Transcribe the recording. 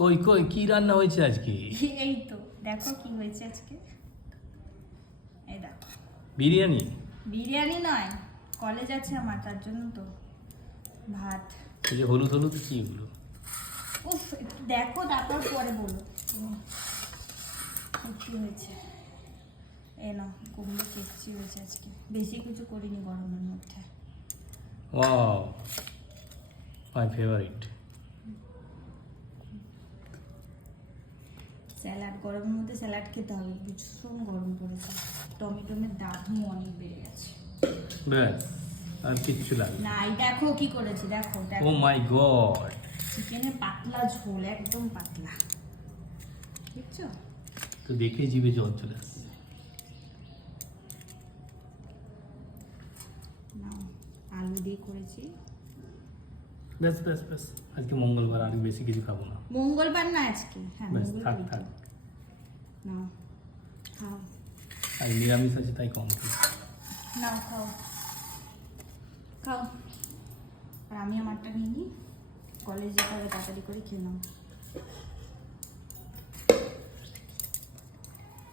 কই কই কি রান্না হয়েছে আজকে? এই তো দেখো কি হয়েছে আজকে। এই দেখো বিরিয়ানি? বিরিয়ানি নয়, কলেজ আছে আমার, তার জন্য তো ভাত। এই যে হলুদ হলুদ কি এগুলো? উফ, একটু দেখো তারপর পরে বলো কি হয়েছে। এ না, কুমড়ো কেচি হয়েছে আজকে, বেশি কিছু করিনি গরমের মধ্যে। Wow, my favourite. স্যালাড, গরমের মধ্যে স্যালাড খেতে হবে, ভীষণ গরম পড়েছে, টমেটোমের দামও অনেক বেড়ে গেছে। ব্যাস, আর কিচ্ছু লাগে না, এই দেখো কি করেছি, দেখো ও দেখো। মাই গড, চিকেনের পাতলা ঝোল, একদম পাতলা, দেখছো? তো দেখে জিভে জল চলে আসছে। নাও, আলু দিয়ে করেছি। ব্যাস ব্যাস ব্যাস, আজকে মঙ্গলবার, আর বেশি কিছু খাবো না। মঙ্গলবার না আজকে, হ্যাঁ ব্যাস থাক মঙ্গলবার। থাক, নাও খাও, আর নিরামিষ আছে তাই কম খাই। নাও খাও খাও। আর আমি আমারটা নিয়ে নিই, কলেজ যেতে হবে, তাড়াতাড়ি করে খেয়ে নাও।